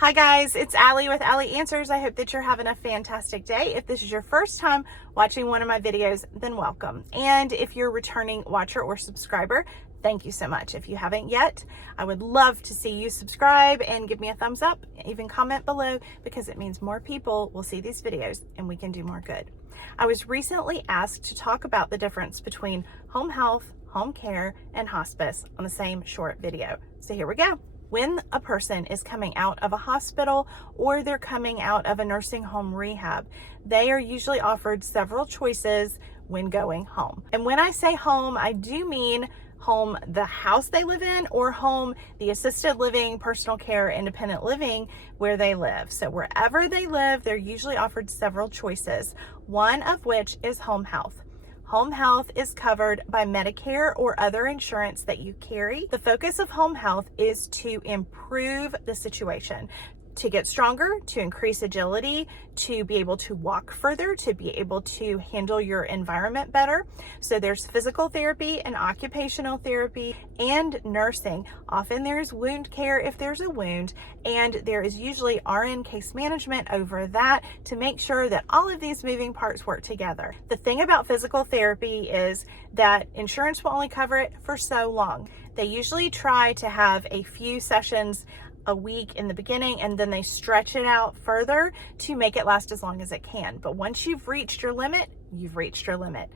Hi guys, it's Allie with Allie Answers. I hope that you're having a fantastic day. If this is your first time watching one of my videos, then welcome. And if you're a returning watcher or subscriber, thank you so much. If you haven't yet, I would love to see you subscribe and give me a thumbs up, even comment below, because it means more people will see these videos and we can do more good. I was recently asked to talk about the difference between home health, home care, and hospice on the same short video. So here we go. When a person is coming out of a hospital or they're coming out of a nursing home rehab, they are usually offered several choices when going home. And when I say home, I do mean home, the house they live in, or home, the assisted living, personal care, independent living where they live. So wherever they live, they're usually offered several choices, one of which is home health. Home health is covered by Medicare or other insurance that you carry. The focus of home health is to improve the situation, to get stronger, to increase agility, to be able to walk further, to be able to handle your environment better. So there's physical therapy and occupational therapy and nursing. Often there's wound care if there's a wound, and there is usually RN case management over that to make sure that all of these moving parts work together. The thing about physical therapy is that insurance will only cover it for so long. They usually try to have a few sessions a week in the beginning, and then they stretch it out further to make it last as long as it can. But once you've reached your limit, you've reached your limit.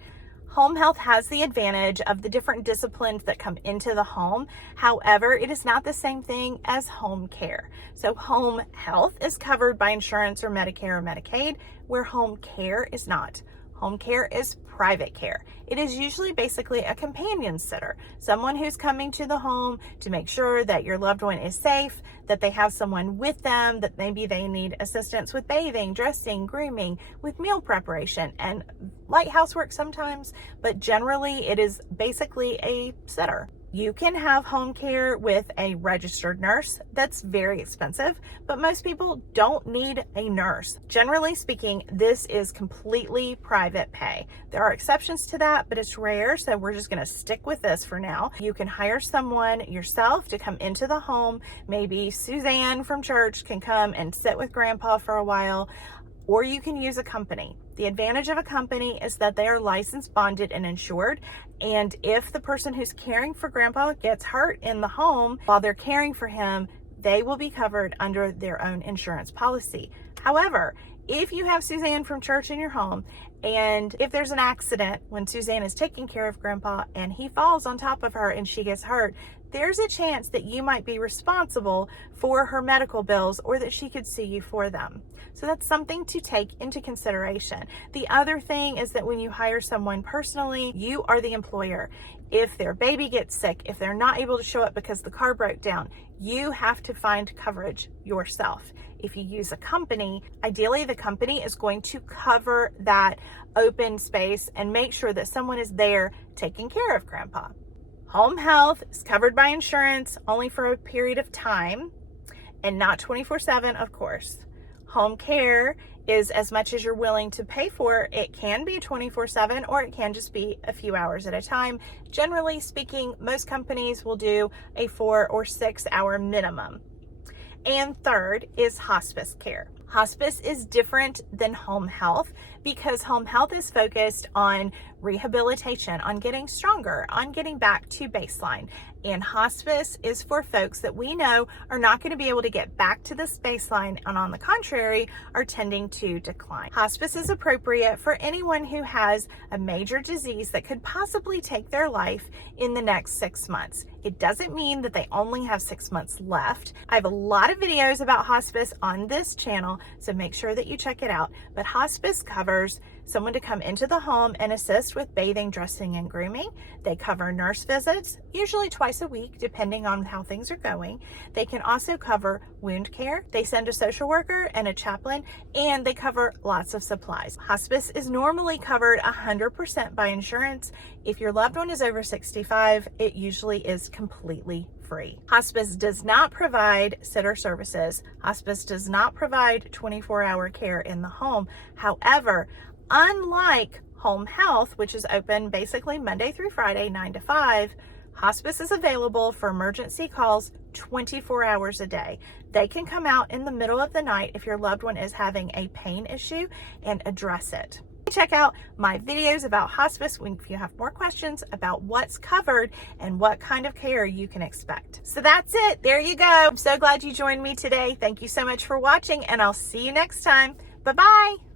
Home health has the advantage of the different disciplines that come into the home. However, it is not the same thing as home care. So home health is covered by insurance or Medicare or Medicaid, where home care is not. Home care is private care. It is usually basically a companion sitter, someone who's coming to the home to make sure that your loved one is safe, that they have someone with them, that maybe they need assistance with bathing, dressing, grooming, with meal preparation, and light housework sometimes, but generally it is basically a sitter. You can have home care with a registered nurse. That's very expensive, but most people don't need a nurse. Generally speaking, this is completely private pay. There are exceptions to that, but it's rare, so we're just gonna stick with this for now. You can hire someone yourself to come into the home. Maybe Suzanne from church can come and sit with Grandpa for a while, or you can use a company. The advantage of a company is that they are licensed, bonded, and insured. And if the person who's caring for Grandpa gets hurt in the home while they're caring for him, they will be covered under their own insurance policy. However, if you have Suzanne from church in your home, and if there's an accident when Suzanne is taking care of Grandpa and he falls on top of her and she gets hurt, there's a chance that you might be responsible for her medical bills, or that she could sue you for them. So that's something to take into consideration. The other thing is that when you hire someone personally, you are the employer. If their baby gets sick, if they're not able to show up because the car broke down, you have to find coverage yourself. If you use a company, ideally the company is going to cover that open space and make sure that someone is there taking care of Grandpa. Home health is covered by insurance only for a period of time, and not 24/7, of course. Home care is as much as you're willing to pay for. It can be 24/7, or it can just be a few hours at a time. Generally speaking, most companies will do a 4 or 6 hour minimum. And third is hospice care. Hospice is different than home health because home health is focused on rehabilitation, on getting stronger, on getting back to baseline. And hospice is for folks that we know are not going to be able to get back to this baseline, and on the contrary, are tending to decline. Hospice is appropriate for anyone who has a major disease that could possibly take their life in the next 6 months. It doesn't mean that they only have 6 months left. I have a lot of videos about hospice on this channel, so make sure that you check it out. But hospice covers someone to come into the home and assist with bathing, dressing, and grooming. They cover nurse visits, usually twice a week, depending on how things are going. They can also cover wound care. They send a social worker and a chaplain, and they cover lots of supplies. Hospice is normally covered 100% by insurance. If your loved one is over 65, it usually is completely free. Hospice does not provide sitter services. Hospice does not provide 24-hour care in the home. However, unlike home health, which is open basically Monday through Friday, 9 to 5, hospice is available for emergency calls 24 hours a day. They can come out in the middle of the night if your loved one is having a pain issue and address it. Check out my videos about hospice if you have more questions about what's covered and what kind of care you can expect. So that's it. There you go. I'm so glad you joined me today. Thank you so much for watching, and I'll see you next time. Bye-bye.